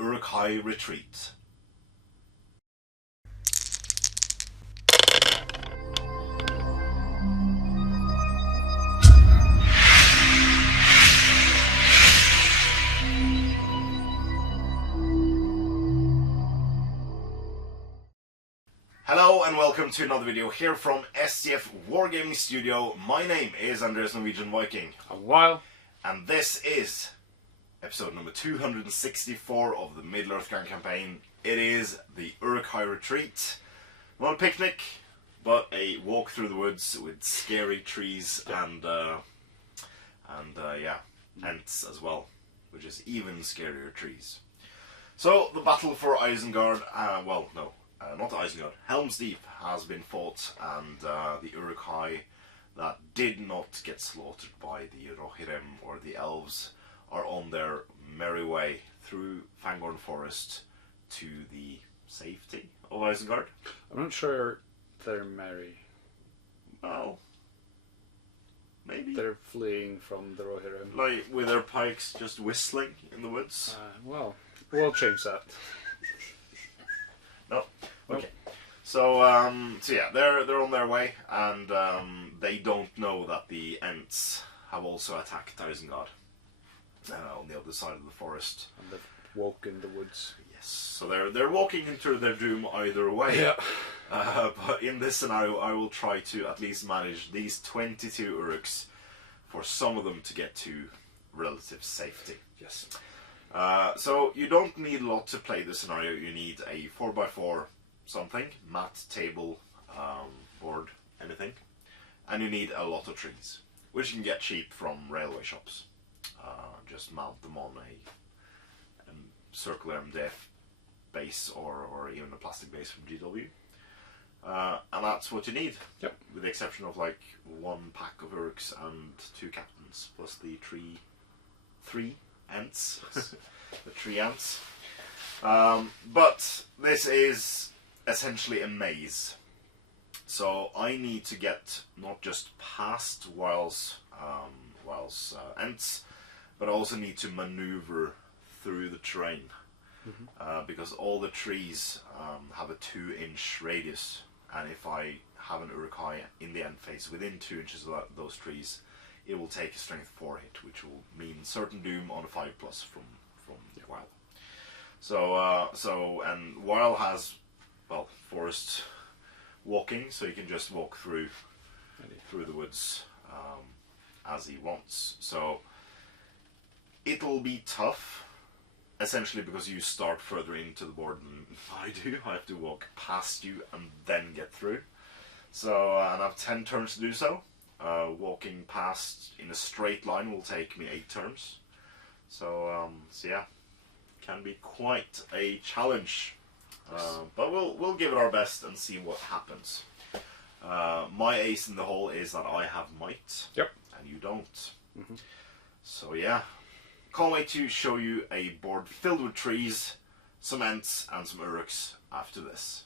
Uruk-Hai retreat. Hello and welcome to another video here from SCF Wargaming Studio. My name is Andreas Norwegian Viking. And this is episode number 264 of the Middle-earth Grand Campaign. It is the Uruk-Hai retreat. Not a picnic, but a walk through the woods with scary trees and ants as well, which is even scarier trees. So the battle for Isengard, not Isengard, Helm's Deep has been fought, and the Uruk-Hai that did not get slaughtered by the Rohirrim or the elves are on their merry way through Fangorn forest to the safety of Isengard. I'm not sure they're merry. Well, maybe. They're fleeing from the Rohirrim. Like with their pikes just whistling in the woods. Well, we'll change that. No. Okay. So yeah, they're on their way, and they don't know that the Ents have also attacked Isengard on the other side of the forest. And they've walked in the woods. Yes. So they're walking into their doom either way. Yeah. But in this scenario, I will try to at least manage these 22 Uruks for some of them to get to relative safety. Yes. So you don't need a lot to play this scenario. You need a 4x4 something, mat, table, board, anything. And you need a lot of trees, which you can get cheap from railway shops. Just mount them on a circular MDF base or even a plastic base from GW. And that's what you need. Yep. With the exception of like one pack of Uruks and 2 captains, plus the three ants. The tree ants. But this is essentially a maze. So I need to get not just past whilst ants, but I also need to maneuver through the terrain. Mm-hmm. Because all the trees have a 2-inch radius, and if I have an Uruk-Hai in the end phase within 2 inches of those trees, it will take a strength 4 hit, which will mean certain doom on a 5+ from Weil. So and Weil has forest walking, so he can just walk through the woods as he wants. So it'll be tough, essentially because you start further into the board than I do. I have to walk past you and then get through. So and I have 10 turns to do so. Walking past in a straight line will take me 8 turns. So yeah, can be quite a challenge. But we'll give it our best and see what happens. My ace in the hole is that I have might. Yep. And you don't. Mm-hmm. So yeah, can't wait to show you a board filled with trees, some Ents and some Uruks after this.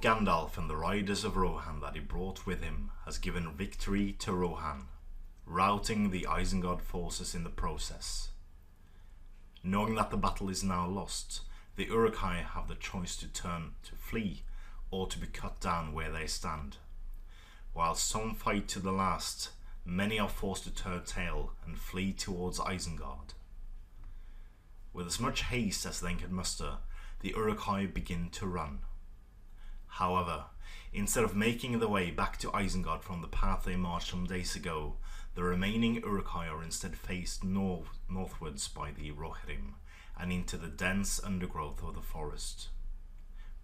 Gandalf and the riders of Rohan that he brought with him has given victory to Rohan, routing the Isengard forces in the process. Knowing that the battle is now lost, the Uruk-Hai have the choice to turn to flee or to be cut down where they stand. While some fight to the last, many are forced to turn tail and flee towards Isengard. With as much haste as they can muster, the Uruk-Hai begin to run. However, instead of making their way back to Isengard from the path they marched some days ago, the remaining Uruk-Hai are instead faced northwards by the Rohirrim and into the dense undergrowth of the forest,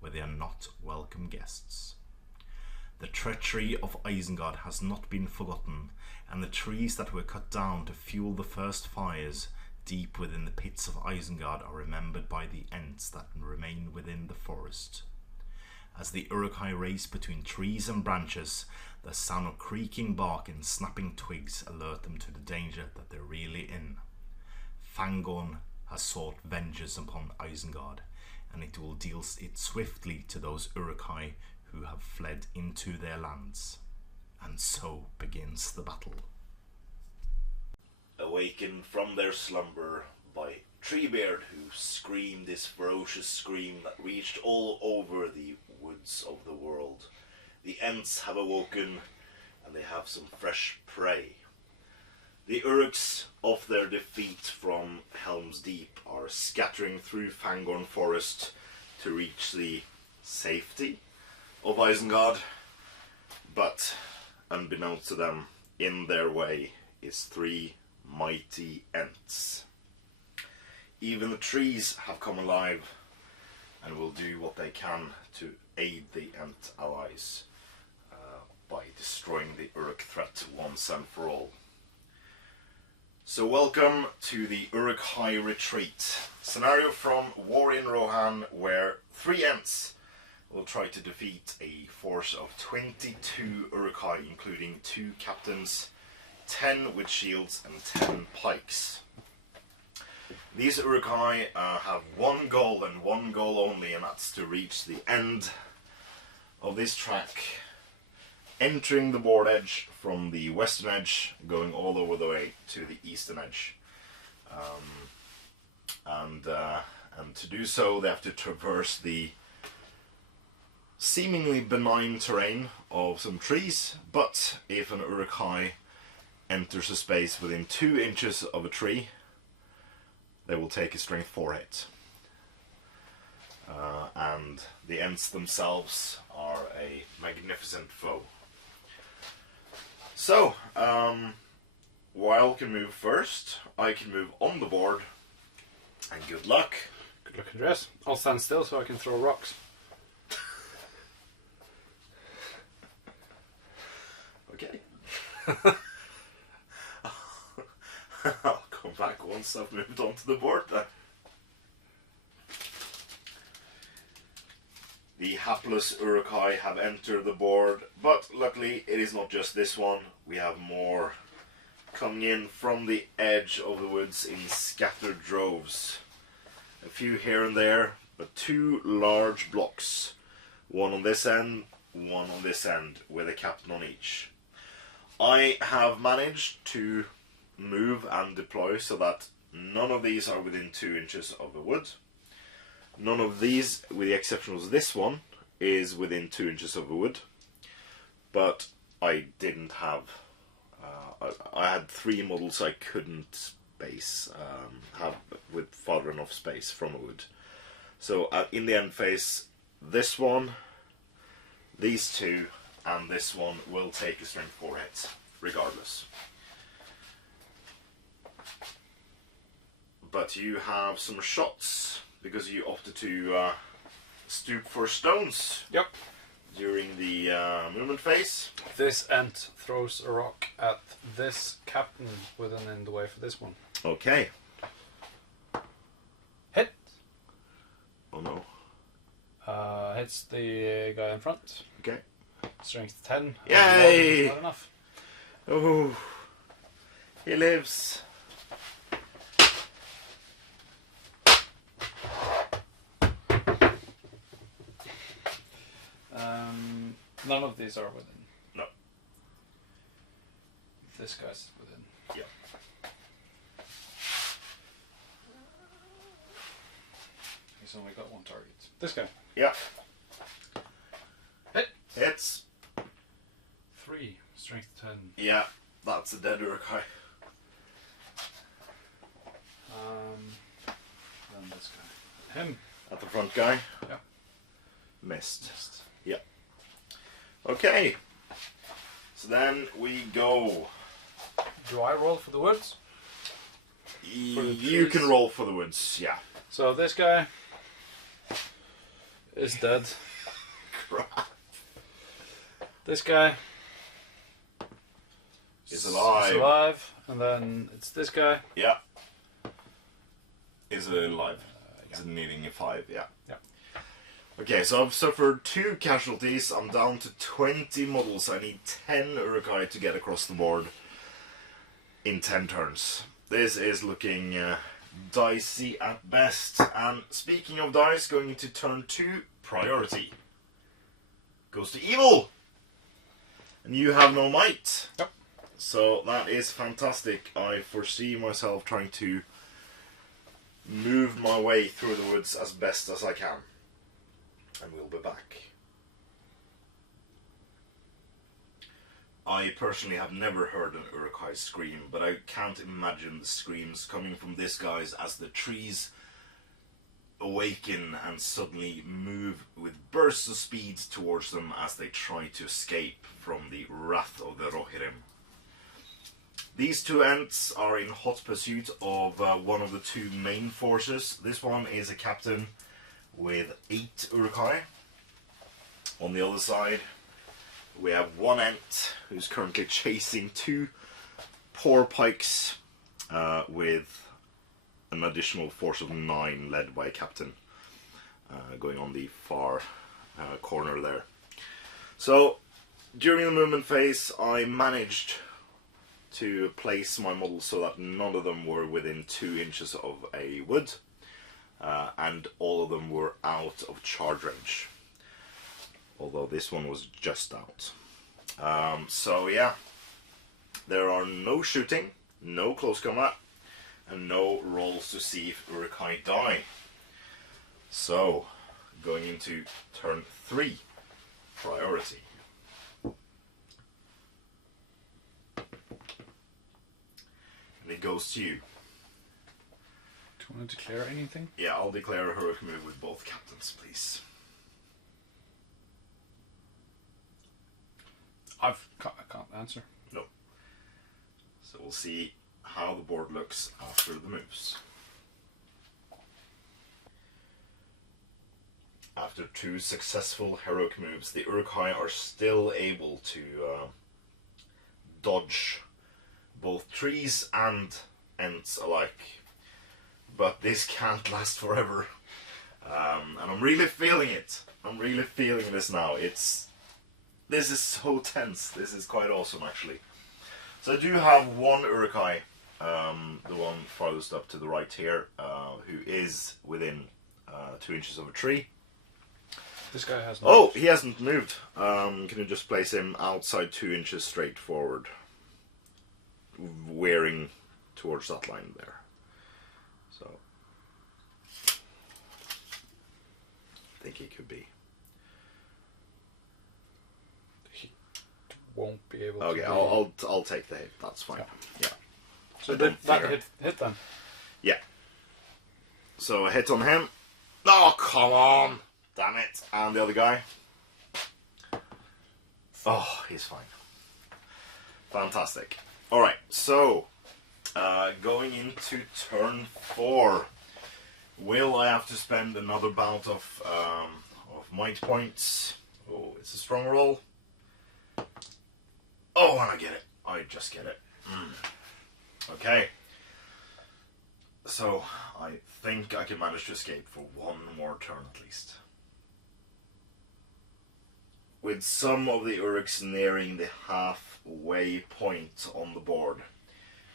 where they are not welcome guests. The treachery of Isengard has not been forgotten, and the trees that were cut down to fuel the first fires deep within the pits of Isengard are remembered by the Ents that remain within the forest. As the Uruk-Hai race between trees and branches, the sound of creaking bark and snapping twigs alert them to the danger that they're really in. Fangorn has sought vengeance upon Isengard, and it will deal it swiftly to those Uruk-Hai who have fled into their lands. And so begins the battle. Awakened from their slumber by Treebeard, who screamed this ferocious scream that reached all over the woods of the world, the Ents have awoken, and they have some fresh prey. The Uruks of their defeat from Helm's Deep are scattering through Fangorn Forest to reach the safety of Isengard, but unbeknownst to them, in their way is 3 mighty Ents. Even the trees have come alive and will do what they can to aid the Ent allies by destroying the Uruk threat once and for all. So welcome to the Uruk-Hai retreat. Scenario from War in Rohan, where 3 Ents will try to defeat a force of 22 Uruk-Hai, including 2 captains, 10 with shields and 10 pikes. These Uruk-Hai have one goal and one goal only, and that's to reach the end of this track, entering the board edge from the western edge, going all over the way to the eastern edge. And to do so, they have to traverse the seemingly benign terrain of some trees, but if an Uruk-Hai enters a space within 2 inches of a tree, they will take a strength 4 hit. And the Ents themselves are a magnificent foe. So, Weil can move first, I can move on the board, and good luck. Good luck, Andreas. I'll stand still so I can throw rocks. Okay. I'll come back once I've moved onto the board then. The hapless Uruk-Hai have entered the board, but luckily it is not just this one. We have more coming in from the edge of the woods in scattered droves. A few here and there, but 2 large blocks. One on this end, one on this end, with a captain on each. I have managed to move and deploy so that none of these are within 2 inches of the wood. None of these, with the exception of this one, is within 2 inches of the wood. But I didn't have... I had 3 models I couldn't have with far enough space from a wood. So in the end phase, this one, these 2, and this one will take a strength 4 hit, regardless. But you have some shots, because you opted to stoop for stones. Yep. During the movement phase. This Ent throws a rock at this captain within in the way for this one. Okay. Hit. Oh no. Hits the guy in front. Okay. Strength 10. Yay! Not enough. Oh, he lives. None of these are within. No. This guy's within. Yeah. He's only got 1 target. This guy. Yeah. Hit. Hits. 3. Strength 10. Yeah, that's a dead Uruk-Hai. Then this guy. Him. At the front guy. Yeah. Missed. Yeah. Okay. So then we go. Do I roll for the woods? You can roll for the woods, yeah. So this guy is dead. Crap. This guy is alive. Is alive, and then it's this guy. Yeah. Is alive. Is needing a 5, yeah. Yeah. Okay, so I've suffered 2 casualties. I'm down to 20 models. I need 10 Uruk-Hai to get across the board in 10 turns. This is looking dicey at best. And speaking of dice, going into turn 2, priority goes to evil. And you have no might. Yep. So that is fantastic. I foresee myself trying to move my way through the woods as best as I can. And we'll be back. I personally have never heard an Uruk-Hai scream, but I can't imagine the screams coming from this guy's as the trees awaken and suddenly move with bursts of speed towards them as they try to escape from the wrath of the Rohirrim. These 2 Ents are in hot pursuit of one of the 2 main forces. This one is a captain with 8 Uruk-Hai. On the other side, we have 1 Ent who's currently chasing 2 poor pikes with an additional force of 9 led by a captain going on the far corner there. So during the movement phase I managed to place my models so that none of them were within 2 inches of a wood and all of them were out of charge range, although this one was just out. So yeah, there are no shooting, no close combat, and no rolls to see if Uruk-Hai die. So, going into turn 3, priority. And it goes to you. Do you want to declare anything? Yeah, I'll declare a heroic move with both captains, please. I can't answer. No. So we'll see how the board looks after the moves. After 2 successful heroic moves, the Uruk-Hai are still able to dodge both trees and Ents alike. But this can't last forever. And I'm really feeling it. I'm really feeling this now. This is so tense. This is quite awesome, actually. So I do have 1 Uruk-Hai, the one farthest up to the right here, who is within 2 inches of a tree. This guy has not. Oh, he hasn't moved. Can you just place him outside 2 inches straight forward, wearing towards that line there. So I think he could be. He won't be able Okay, to. I'll take the hit. That's fine. Yeah. Yeah. So don't that fear. hit then. Yeah. So a hit on him. Oh, come on! Damn it. And the other guy. Oh, he's fine. Fantastic. Alright, so going into turn 4. Will I have to spend another bout of might points? Oh, it's a strong roll. Oh, and I get it. I just get it. Okay. So, I think I can manage to escape for 1 more turn at least. With some of the Uruks nearing the halfway point on the board,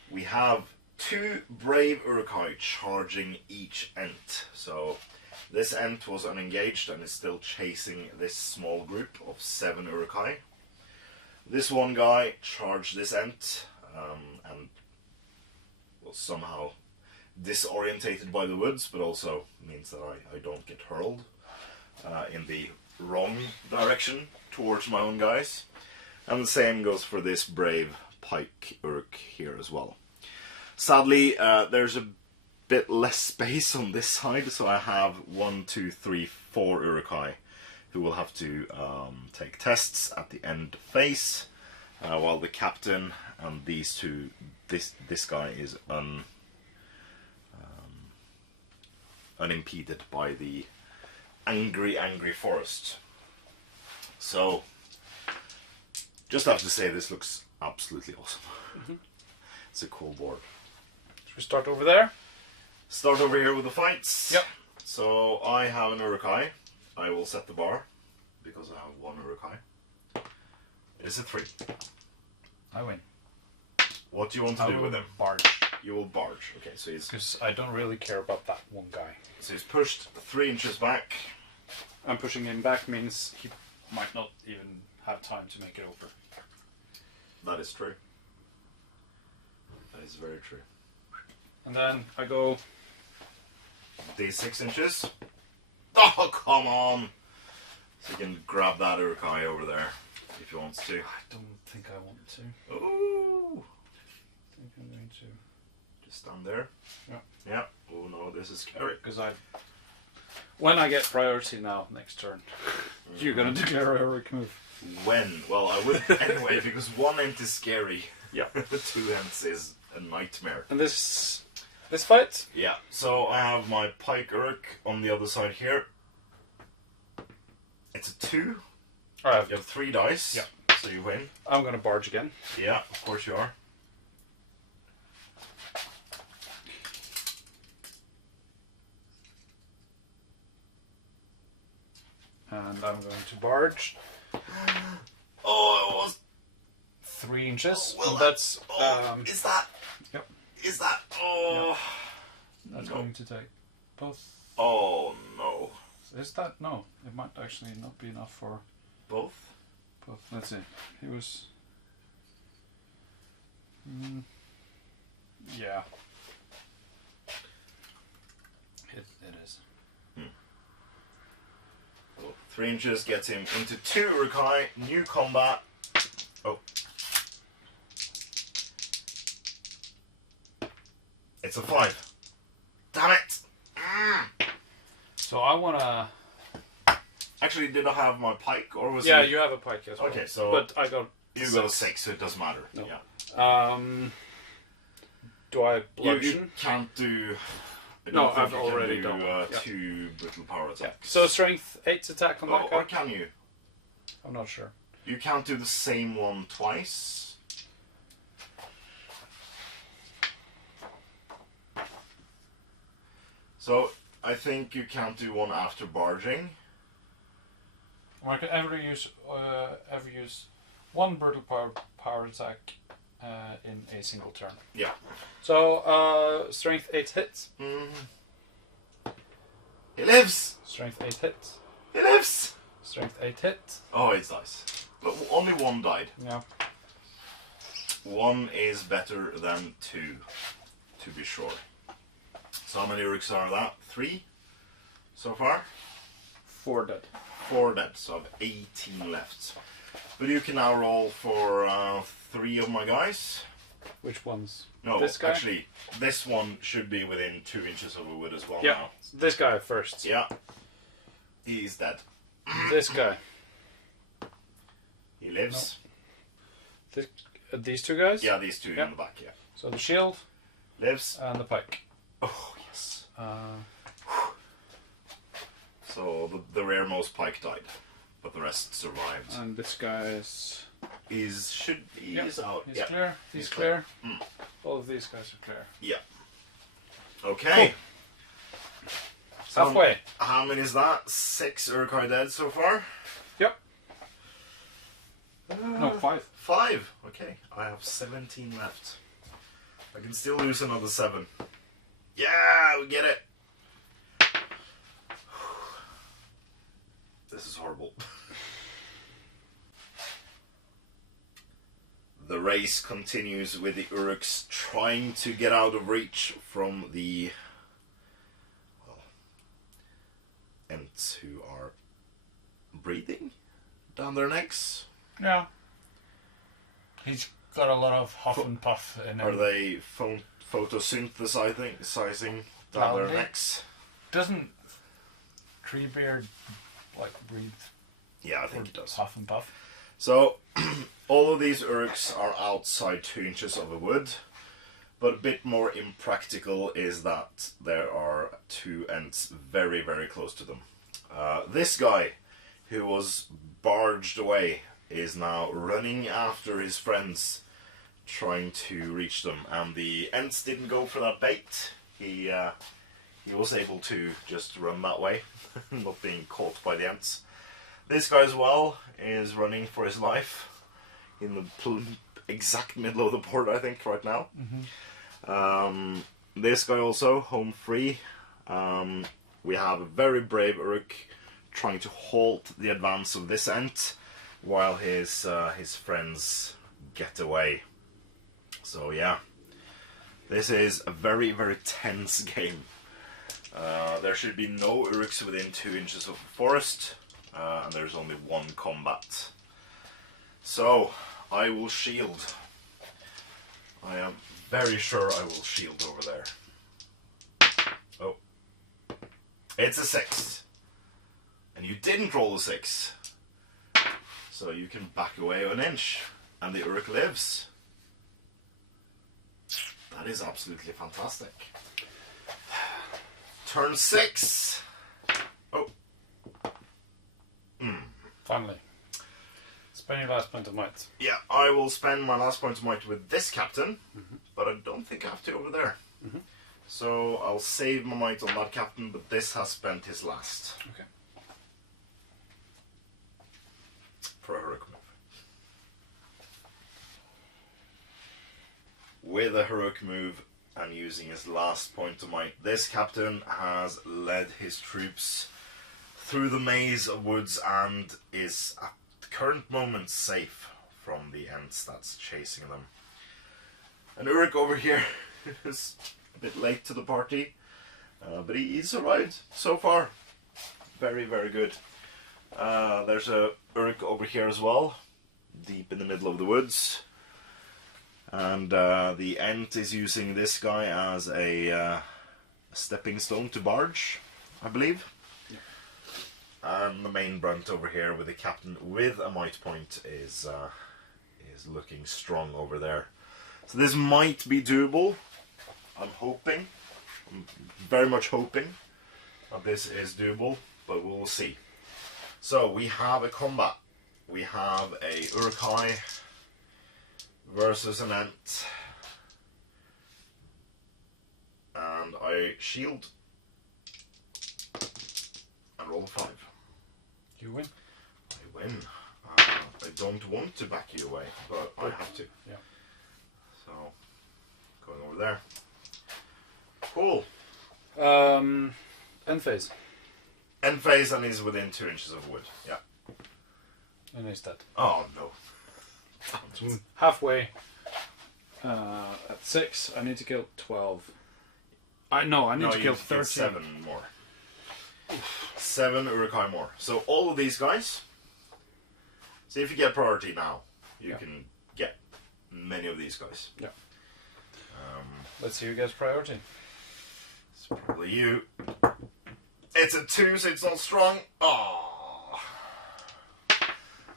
we have 2 brave Uruk-Hai charging each Ent. So this Ent was unengaged and is still chasing this small group of 7 Uruk-Hai. This one guy charged this Ent and was somehow disorientated by the woods, but also means that I don't get hurled in the wrong direction towards my own guys. And the same goes for this brave pike Uruk here as well. Sadly, there's a bit less space on this side, so I have 1, 2, 3, 4 Uruk-Hai who will have to take tests at the end phase, while the captain and these 2, this guy is unimpeded by the angry forest. So Just have to say, this looks absolutely awesome. It's a cool board. Should we start over there? Start over here with the fights. Yep. So I have an Uruk-Hai. I will set the bar because I have one Uruk-Hai. It is a 3. I win. What do you want to do with him? Barge. You will barge. Okay, so he's Because I don't really care about that one guy. so he's pushed 3 inches back. And pushing him back means he might not even have time to make it over. That is true. That is very true. And then I go... These 6 inches. Oh, come on! So you can grab that Uruk-Hai over there if he wants to. I don't think I want to. Ooh! I think I'm going to... Just stand there. Yeah. Yeah. Oh no, this is scary. Because when I get priority now, next turn, you're going to declare a heroic move. When? Well, I would anyway, because 1 ent is scary. Yeah. 2 ents is a nightmare. And this fight? Yeah, so I have my Pike Uruk on the other side here. It's a 2. I have. You have 3 dice, Yeah. so you win. I'm going to barge again. Yeah, of course you are. And I'm going to barge. Oh, it was... 3 inches. Well, And that's... is that... Yep. Is that... Oh... That's No. going to take both. Oh, no. Is that? No. It might actually not be enough for Both? both. Let's see. He was... yeah. It is. So 3 inches gets him into 2 Uruk-Hai, new combat. Oh. It's a 5. Damn it! So I want to... Actually, did I have my pike, or was Yeah, it... you have a pike as well. Okay, so... But I got... You got a 6, so it doesn't matter. No. Yeah. Do I You bludgeon? can't do... I No, don't think I've you can already do, done one. Yeah. 2 brutal power attacks. Yeah. So strength 8 attack on Oh, that guy? or can you? I'm not sure. You can't do the same one twice. So, I think you can't do one after barging. Or I can ever use one brutal power attack in a single turn. Yeah. So strength 8 hits. He lives! Strength 8 hits. He lives! Strength 8 hits. Oh, it's nice. But only 1 died. Yeah. 1 is better than 2, to be sure. So how many Uruks are that? 3 so far? 4 dead. 4 dead, so I have 18 left. But you can now roll for 3 of my guys. Which ones? No, This guy? actually, this one should be within 2 inches of a wood as well Yeah. now. This guy first. Yeah. He's dead. This guy. He lives. These 2 guys? Yeah, these 2 Yeah. in the back, yeah. So the shield Lives. and the pike. Oh, yes. So the rearmost pike died, but the rest survived. and this guy is... He's out. He's Yeah. clear. He's He's clear. clear. All of these guys are clear. Yeah. Okay. So Halfway. how many is that? 6 Uruk-Hai dead so far? Yep. No, 5. 5. Okay. I have 17 left. I can still lose another 7. Yeah, we get it. This is horrible. The race continues with the Uruks trying to get out of reach from the Ents who are breathing down their necks. Yeah. He's got a lot of huff and puff in him. Are they photosynthesizing down their Probably. necks? Doesn't Treebeard like breathe? Yeah, I think it does. Huff and puff. So, all of these Uruks are outside 2 inches of a wood, but a bit more impractical is that there are 2 Ents very, very close to them. This guy, who was barged away is now running after his friends, trying to reach them, and the Ents didn't go for that bait. He was able to just run that way, not being caught by the Ents. This guy as well is running for his life in the exact middle of the board, I think, right now. This guy also, home free. We have a very brave Uruk trying to halt the advance of this Ent while his friends get away. So yeah, this is a very, very tense game. There should be no Uruks within 2 inches of the forest, and there's only 1 combat. So, I will shield. I am very sure I will shield over there. Oh. It's a 6. And you didn't roll a 6. So you can back away 1 inch, and the Uruk lives. That is absolutely fantastic. Turn 6. Oh. Finally. Spend your last point of might. Yeah, I will spend my last point of might with this captain, but I don't think I have to over there. So I'll save my might on that captain, but this has spent his last. Okay. For a heroic move. With a heroic move and using his last point of might, this captain has led his troops through the maze of woods and is at the current moment safe from the Ents that's chasing them. And Uruk over here is a bit late to the party, but he survived so far. Very, very good. There's a Uruk over here as well, deep in the middle of the woods. And the Ent is using this guy as a stepping stone to barge, I believe. Yeah. And the main brunt over here with the captain with a might point is looking strong over there. So this might be doable. I'm very much hoping that this is doable, but we'll see. So we have a combat. We have a Uruk-Hai versus an Ent, and I shield and roll a 5. You win. I win. I don't want to back you away, but I have to. Yeah. So, going over there. Cool. End phase. End phase, and he's within 2 inches of wood. Yeah. And he's dead. Oh no. Halfway. At 6, I need to kill 12. I need to kill 13. 7 more. 7 Uruk-Hai more. So all of these guys. See if you get priority now. You can get many of these guys. Yeah. Let's see who gets priority. It's probably you. It's a 2, so it's not strong. Oh.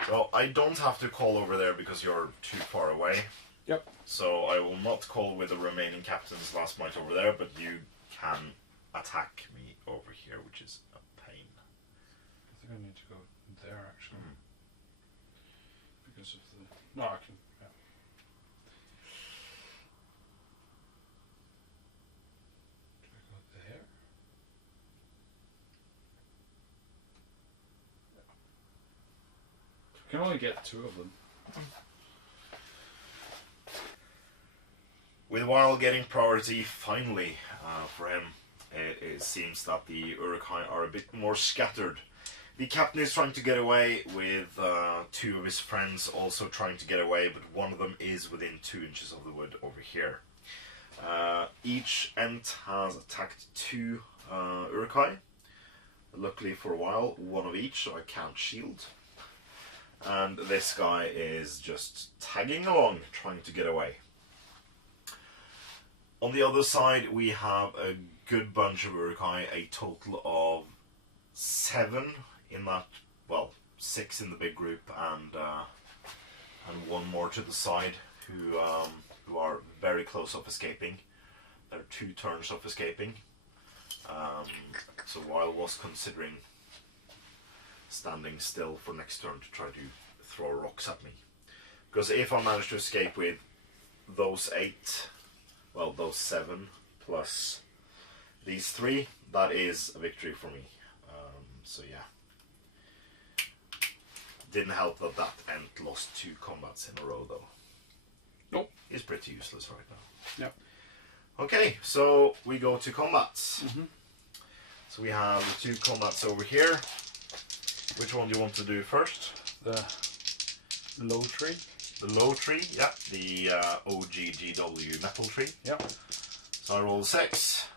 So I don't have to call over there because you're too far away. Yep. So I will not call with the remaining captain's last might over there, but you can attack me over here, which is a pain. I think I need to go there actually. Because of the... No, I can... Yeah. Do I go there? I can only get 2 of them. With Weil getting priority, finally, for him, it seems that the Uruk-Hai are a bit more scattered. The captain is trying to get away with 2 of his friends also trying to get away, but one of them is within 2 inches of the wood over here. Each Ent has attacked 2 Uruk-Hai. Luckily for a while, 1 of each, so I can't shield. And this guy is just tagging along, trying to get away. On the other side, we have a good bunch of Uruk-Hai, a total of 7 in that, well, 6 in the big group, and 1 more to the side who are very close of escaping. They're 2 turns of escaping. So Weil was considering standing still for next turn to try to throw rocks at me. Because if I manage to escape with those 8, well, those 7 plus these 3, that is a victory for me. So yeah. Didn't help that that Ent lost 2 combats in a row though. Nope. He's pretty useless right now. Yep. Okay, so we go to combats. Mm-hmm. So we have 2 combats over here. Which one do you want to do first? The low tree. The low tree, yeah. The OGGW metal tree. Yep. So I roll a 6.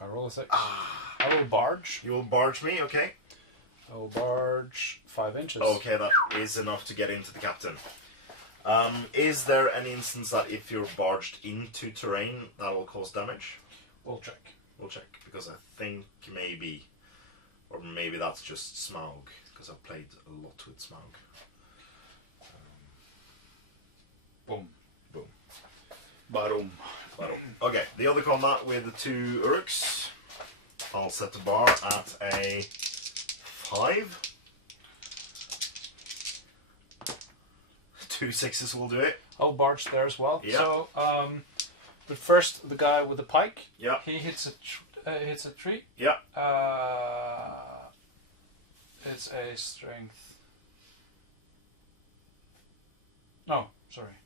I roll a 6. I will barge. You will barge me, okay. I will barge 5 inches. Okay, that is enough to get into the captain. Is there any instance that if you're barged into terrain, that will cause damage? We'll check. We'll check, because I think maybe, or maybe that's just Smaug, because I've played a lot with Smaug. Boom. Boom. Barum. Barum. Okay, the other combat with the 2 Uruks. I'll set the bar at a 5. 2 6s will do it. I'll barge there as well. Yeah. So, but first the guy with the pike. Yeah. He hits a tree. Yeah. It's a strength. No, sorry.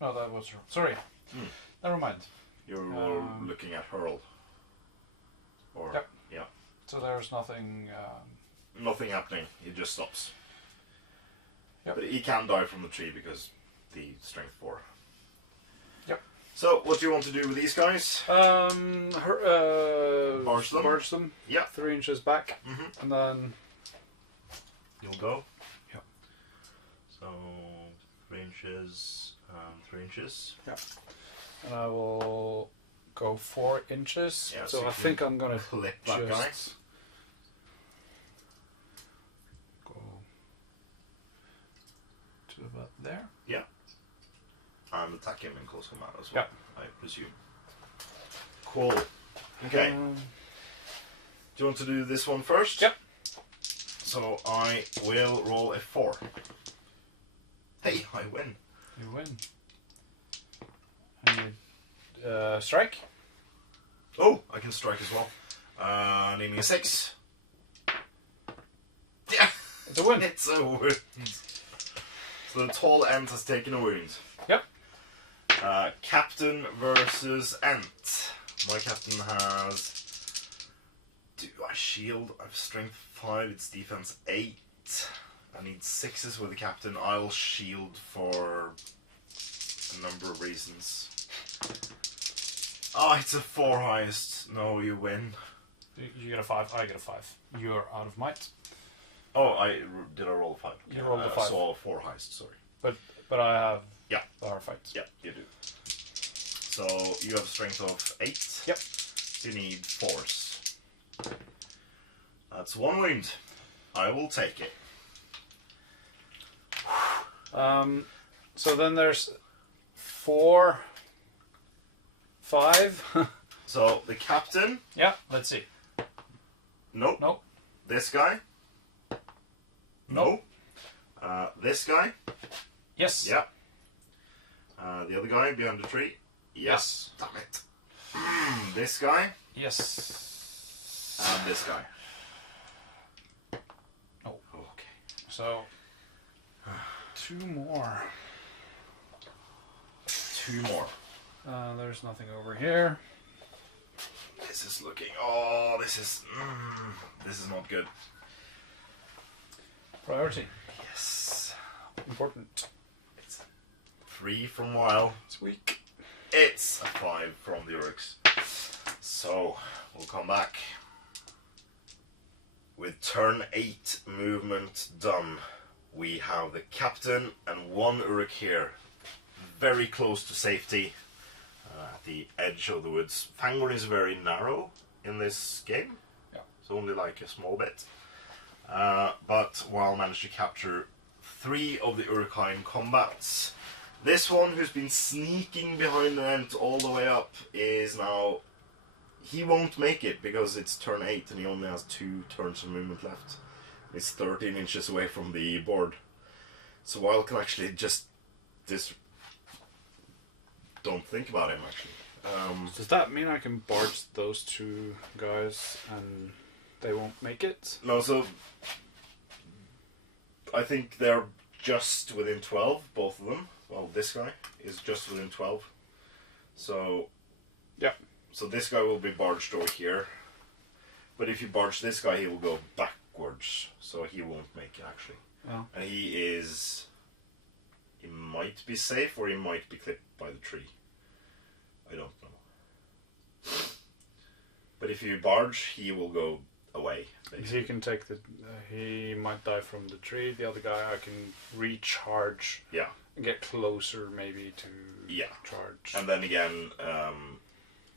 No, that was wrong. Sorry. Never mind. You're looking at hurl. Or Yep. Yeah. So there's nothing. Nothing happening. He just stops. Yep. But he can die from the tree because the strength 4. Yep. So what do you want to do with these guys? Barge them. Yeah. 3 inches back, Mm-hmm. and then You'll go. Yep. So 3 inches and 3 inches. yeah, and I will go 4 inches. Yeah, so so I you think I'm gonna clip that guy. Go to about there. And attack him in close combat as well, I presume. Cool. Okay. Do you want to do this one first? Yep. So I will roll a 4. Hey, I win. You win. And you strike. Oh, I can strike as well. Naming a 6. Yeah, It's a win. it's a wound. So the tall Ent has taken a wound. Yep. Captain versus Ent. My captain has. Do I shield? I have strength 5, it's defense 8. I need 6s with the captain. I'll shield for a number of reasons. Oh, it's a 4 highest. No, you win. You get a 5. I get a 5. You're out of might. Oh, did I roll a 5? You rolled a 5. So 4 highest, sorry. But I have Yeah. the hard fight. Yeah, you do. So you have a strength of 8. Yep. You need 4s. That's 1 wound. I will take it. So then there's 4, 5. So the captain. Yeah. Let's see. Nope. Nope. This guy. Nope. This guy. Yes. Yeah. The other guy behind the tree. Yes. Damn it. This guy. Yes. And this guy. Oh. Okay. So 2 more. 2 more. There's nothing over here. This is looking. Oh, this is not good. Priority. Yes. Important. It's 3 from Weil. It's weak. It's a 5 from the Uruks. So we'll come back with turn 8 movement done. We have the captain and 1 Uruk here, very close to safety, at the edge of the woods. Fangorn is very narrow in this game. Yeah. It's only like a small bit. But Weil managed to capture 3 of the Uruk-Hai in combats. This one, who's been sneaking behind the Ent all the way up, is now... He won't make it because it's turn 8 and he only has 2 turns of movement left. He's 13 inches away from the board. So while can actually just don't think about him actually. Does that mean I can barge those two guys and they won't make it? No, so I think they're just within 12, both of them. Well, this guy is just within 12. So yeah. So this guy will be barged over here. But if you barge this guy, he will go backwards. So he won't make it actually. Oh. And he might be safe or he might be clipped by the tree. I don't know. But if you barge, he will go away. Basically. He can take the. He might die from the tree. The other guy, I can recharge. Yeah. And get closer, maybe to. Yeah. Charge. And then again,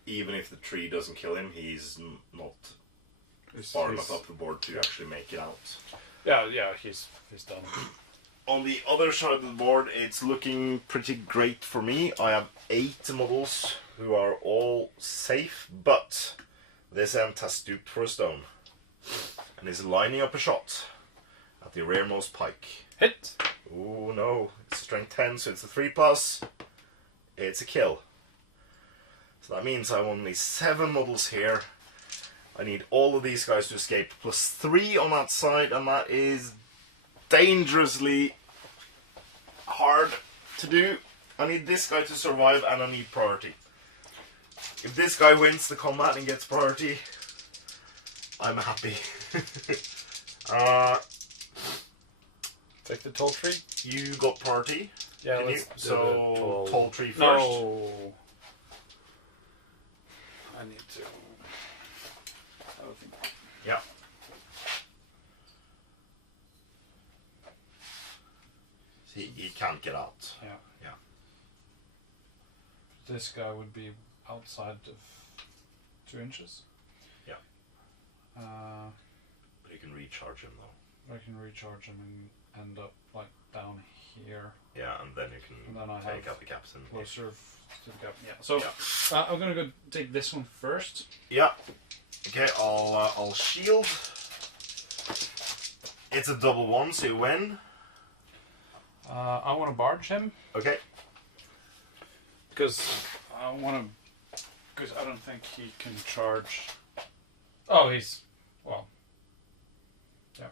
even if the tree doesn't kill him, he's not far enough up the board to actually make it out. Yeah, he's done. On the other side of the board, it's looking pretty great for me. I have 8 models who are all safe, but this ant has stooped for a stone and is lining up a shot at the rearmost pike. Hit! Oh no, it's strength 10, so it's a 3+. It's a kill. So that means I have only 7 models here. I need all of these guys to escape, plus 3 on that side, and that is dangerously hard to do. I need this guy to survive, and I need priority. If this guy wins the combat and gets priority, I'm happy. Take the tall tree. You got priority. Yeah, Can let's you? do So the tall tree first. No. I need to. I think. Yeah. See, he can't get out. Yeah. Yeah. This guy would be outside of 2 inches. Yeah. But you can recharge him though. I can recharge him and end up like down here. Yeah, and then you can And then I take have out the captain. closer to the cap. Yeah. So I'm gonna go take this one first. Yeah. Okay, I'll shield. It's a double 1, so you win. I want to barge him Okay. because I want to. Because I don't think he can charge. Oh, he's well. Yeah.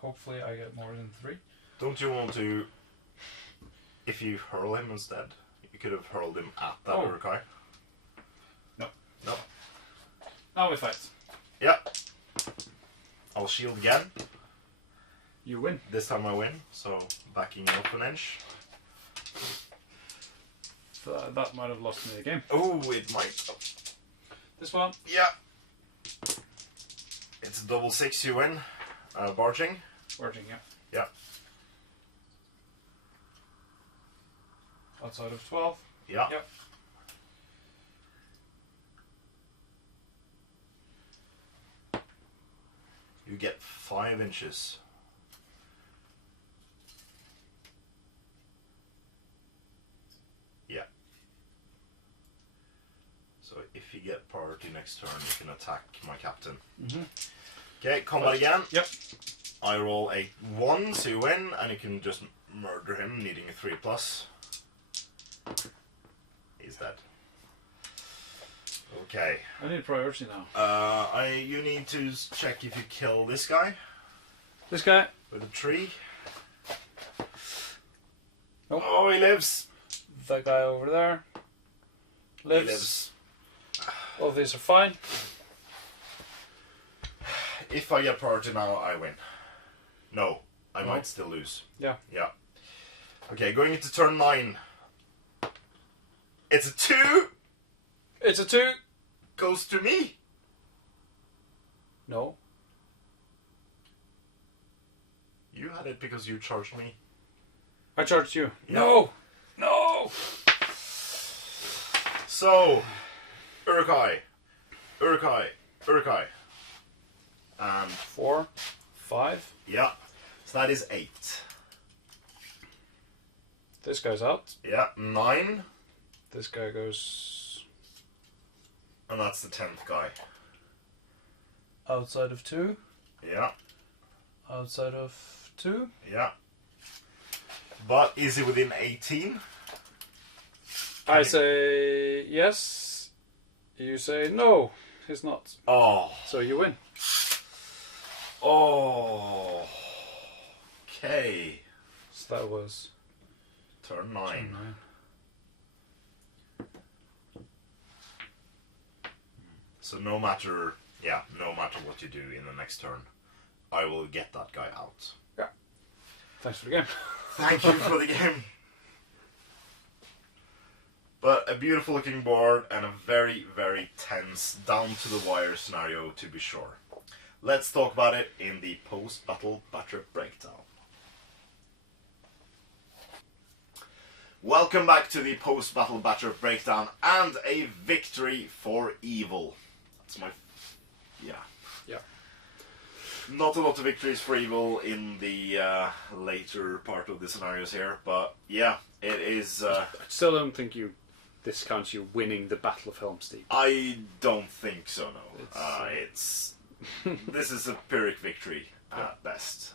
Hopefully, I get more than 3. Don't you want to? If you hurl him instead, you could have hurled him at that Uruk-Hai. No. No. Now we fight. Yeah. I'll shield again. You win. This time I win, so backing up an inch. So that might have lost me the game. Oh, it might. This one. Yeah. It's a double 6 you win. Barging. Barging, yeah. Yeah. Outside of 12. Yeah. Yep. You get 5 inches. Yeah. So if you get priority next turn, you can attack my captain. Mm-hmm. Okay, combat again. Yep. I roll a 1, so you win, and you can just murder him, needing a 3+. He's dead. Okay. I need priority now. You need to check if you kill this guy This guy. with a tree. Nope. Oh, he lives. That guy over there. Lives. He lives. All these are fine. If I get priority now, I win. No, I No. might still lose. Yeah. Yeah. Okay, going into turn 9. It's a 2. It's a 2. Goes to me. No. You had it because you charged me. I charged you. Yeah. No. No. So, Uruk-Hai, Uruk-Hai, Uruk-Hai. And 4, 5. yeah, so that is 8. This guy's out. Yeah, 9. This guy goes And that's the 10th guy. outside of 2. Yeah, Outside of 2. yeah. But is he within 18? I say yes. You say no. He's not. Oh. So you win. Oh. Okay. So that was Turn 9. turn 9. So no matter what you do in the next turn, I will get that guy out. Yeah. Thanks for the game. Thank you for the game. But a beautiful looking board and a very, very tense, down to the wire scenario to be sure. Let's talk about it in the post-battle battle breakdown. Welcome back to the post-battle battle breakdown and a victory for evil. That's my... yeah. Yeah. Not a lot of victories for evil in the later part of the scenarios here, but yeah, it is... I still don't think you discount you winning the Battle of Helm's Deep. I don't think so, no. It's this is a Pyrrhic victory at best.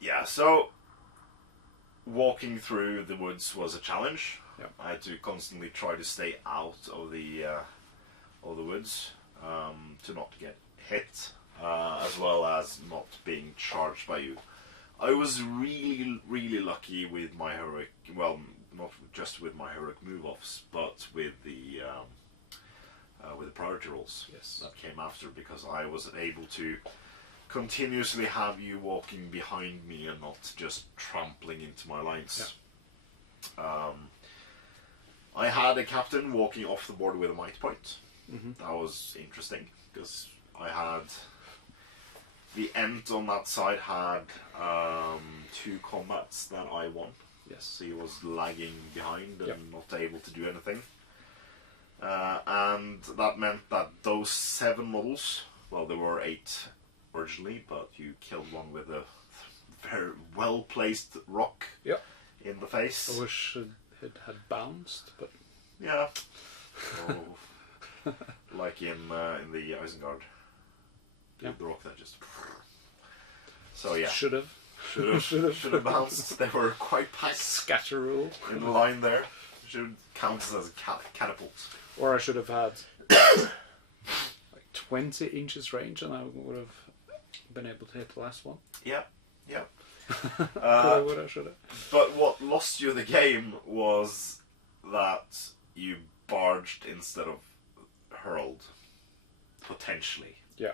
Yeah, so walking through the woods was a challenge. Yep. I had to constantly try to stay out of the woods to not get hit, as well as not being charged by you. I was really, really lucky with my heroic, well, not just with my heroic move-offs, but with the priority rolls that came after, because I was able to continuously have you walking behind me and not just trampling into my lines. Yeah. I had a captain walking off the board with a might point. Mm-hmm. That was interesting, because I had... the Ent on that side had 2 combats that I won. Yes. So he was lagging behind and Yep. not able to do anything. And that meant that those 7 models, well, there were 8 originally, but you killed one with a very well-placed rock Yep. in the face. I wish it had bounced, but... Yeah. So, like in the Isengard. Yep. The rock that just... So yeah. Should have. Should have bounced. They were quite packed Scatter rule. in the line there. Should count as a catapult. Or I should have had like 20 inches range and I would have been able to hit the last one. Yeah, yeah. Would I should have. But what lost you the game was that you barged instead of hurled. Potentially. Yeah.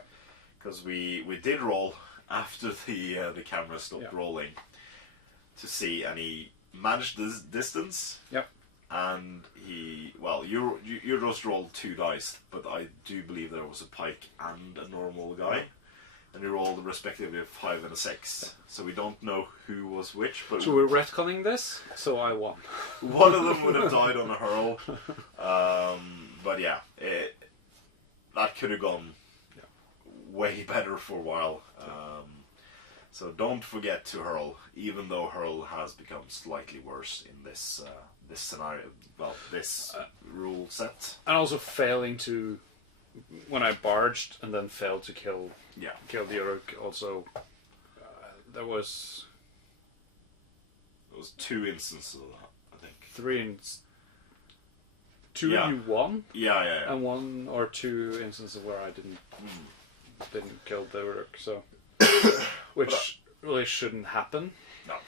Because we did roll after the camera stopped rolling to see, and he managed this distance. Yep. And he, well, you just rolled 2 dice, but I do believe there was a pike and a normal guy, and you rolled respectively a 5 and a 6. So we don't know who was which, but So we're retconning this, so I won. one of them would have died on a hurl. But yeah, that could have gone way better for a while. So don't forget to hurl, even though hurl has become slightly worse in this this scenario, well, this rule set. And also failing to, when I barged and then failed to kill the Uruk, also there was 2 instances of that, I think. 3 2 Yeah. you won, Yeah. and 1 or 2 instances where I didn't kill the Uruk, so which really shouldn't happen. No.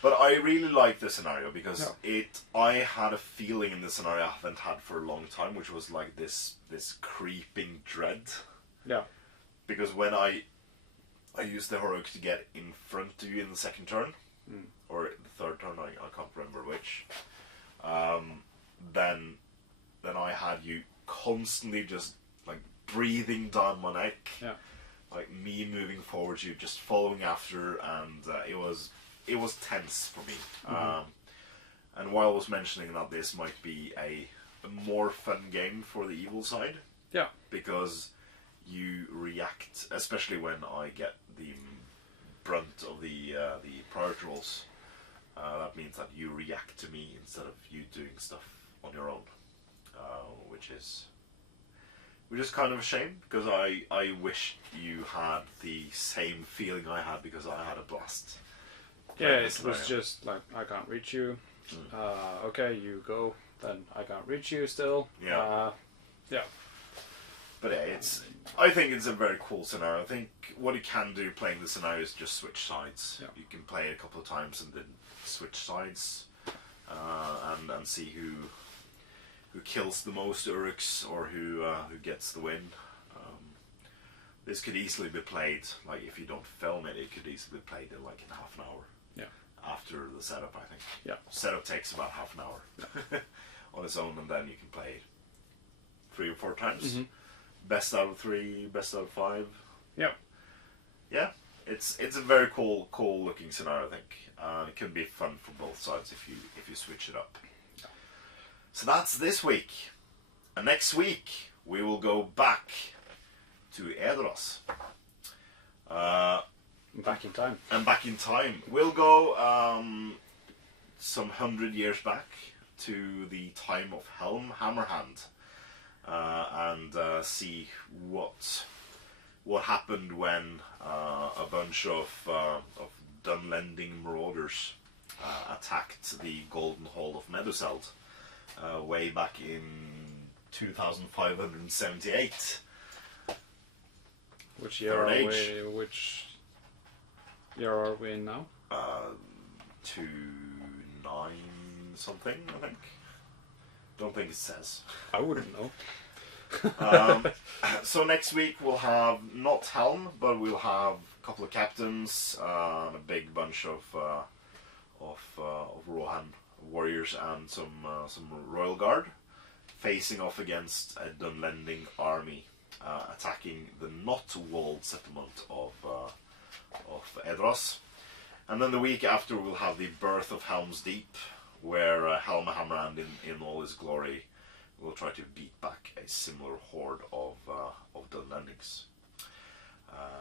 But I really like the scenario because I had a feeling in the scenario I haven't had for a long time, which was like this creeping dread. Yeah. Because when I used the heroic to get in front of you in the second turn, or the third turn, I can't remember which, then I had you constantly just like breathing down my neck, like me moving forward, you just following after, and it was tense for me. And while I was mentioning that this might be a more fun game for the evil side, because you react, especially when I get the brunt of the priority rolls. That means that you react to me instead of you doing stuff on your own, which is which is kind of a shame because I wish you had the same feeling I had because I had a blast. Yeah, it was just like, I can't reach you. Okay, you go. Then I can't reach you still. Yeah. Yeah. But yeah, I think it's a very cool scenario. I think what you can do playing the scenario is just switch sides. Yeah. You can play it a couple of times and then switch sides, and see who kills the most Uruks or who gets the win. This could easily be played, like if you don't film it, it could easily be played in like in half an hour. Yeah. After the setup, I think. Yeah. Setup takes about half an hour on its own, and then you can play it 3 or 4 times. Mm-hmm. Best out of 3, best out of 5. Yeah. Yeah, it's a very cool looking scenario. I think it can be fun for both sides if you switch it up. So that's this week, and next week we will go back to Edros. Back in time. And back in time. We'll go some 100 years back to the time of Helm Hammerhand, and see what happened when a bunch of Dunlending marauders attacked the Golden Hall of Meduseld way back in 2578. Which year are we? Which year are we in now? 29 something, I think. Don't think it says. I wouldn't know. So next week we'll have not Helm, but we'll have a couple of captains, and a big bunch of Rohan warriors and some Royal Guard facing off against a Dunlending army, attacking the not walled settlement of Edros. And then the week after we'll have the birth of Helm's Deep, where Helm Hammerhand in all his glory will try to beat back a similar horde of Dunlendings.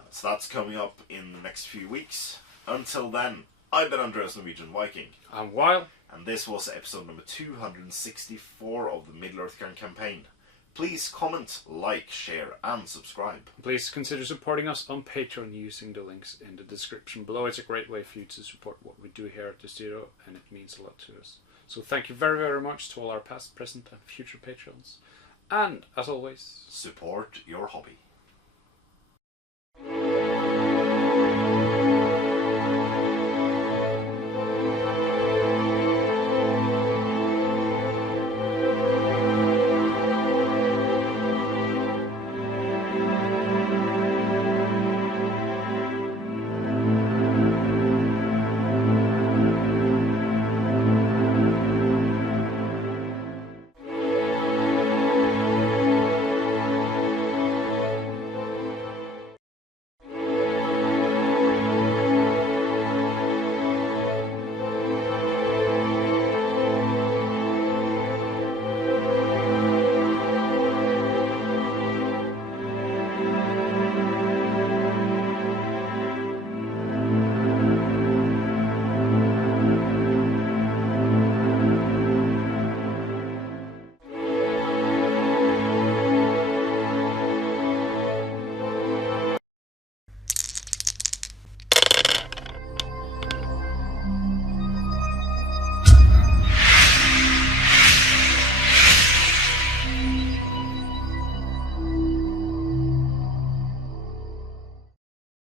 So that's coming up in the next few weeks. Until then, I've been Andreas Norwegian Viking. I'm Wild. And this was episode number 264 of the Middle-earth campaign. Please comment, like, share, and subscribe. Please consider supporting us on Patreon using the links in the description below. It's a great way for you to support what we do here at the studio, and it means a lot to us. So thank you very, very much to all our past, present, and future patrons. And, as always, support your hobby.